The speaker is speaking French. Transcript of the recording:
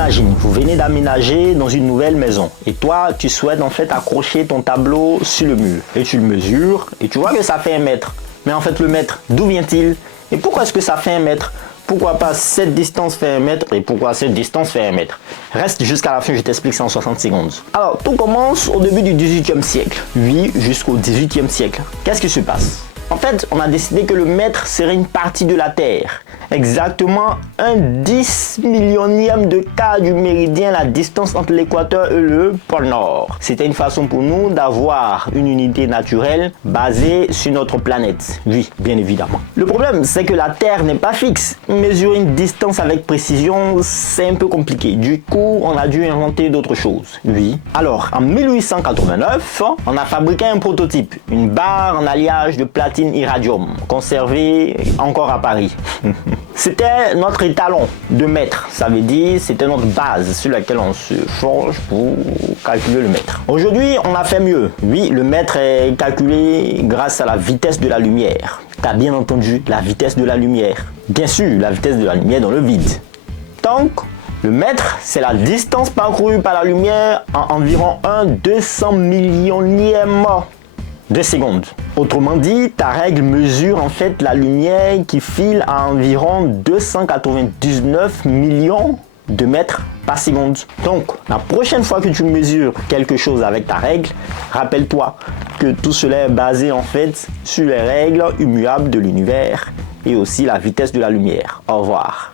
Imagine, vous venez d'aménager dans une nouvelle maison et toi, tu souhaites en fait accrocher ton tableau sur le mur et tu le mesures et tu vois que ça fait 1 mètre. Mais en fait, le mètre, d'où vient-il? Et pourquoi est-ce que ça fait 1 mètre? Pourquoi pas cette distance fait 1 mètre et pourquoi cette distance fait 1 mètre? Reste jusqu'à la fin, je t'explique ça en 60 secondes. Alors, tout commence au début du 18e siècle. Oui, jusqu'au 18e siècle. Qu'est-ce qui se passe? En fait, on a décidé que le mètre serait une partie de la Terre. Exactement un 10 millionième de quart du méridien, la distance entre l'équateur et le pôle Nord. C'était une façon pour nous d'avoir une unité naturelle basée sur notre planète. Oui, bien évidemment. Le problème, c'est que la Terre n'est pas fixe. Mesurer une distance avec précision, c'est un peu compliqué. Du coup, on a dû inventer d'autres choses. Oui. Alors, en 1889, on a fabriqué un prototype. Une barre en alliage de platine iridium, conservée encore à Paris. C'était notre étalon de mètre, ça veut dire c'était notre base sur laquelle on se forge pour calculer le mètre. Aujourd'hui, on a fait mieux. Oui, le mètre est calculé grâce à la vitesse de la lumière. T'as bien entendu, la vitesse de la lumière. Bien sûr, la vitesse de la lumière dans le vide. Donc, le mètre, c'est la distance parcourue par la lumière en environ 1/200 millionième de seconde. Autrement dit, ta règle mesure en fait la lumière qui file à environ 299 millions de mètres par seconde. Donc, la prochaine fois que tu mesures quelque chose avec ta règle, rappelle-toi que tout cela est basé en fait sur les règles immuables de l'univers et aussi la vitesse de la lumière. Au revoir.